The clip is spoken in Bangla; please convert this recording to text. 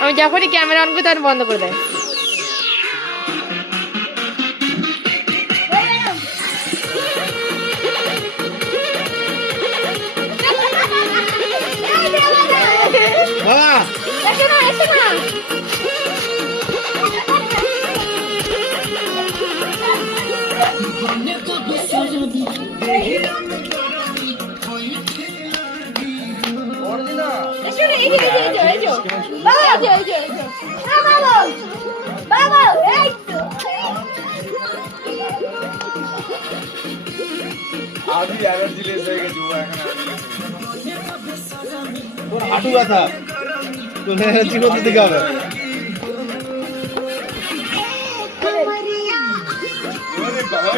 আমি যখনই ক্যামেরা অন করি তখন বন্ধ করে দেয়। হাঁটু ব্যথা এনার্জি করতে দিকে হবে। বাবা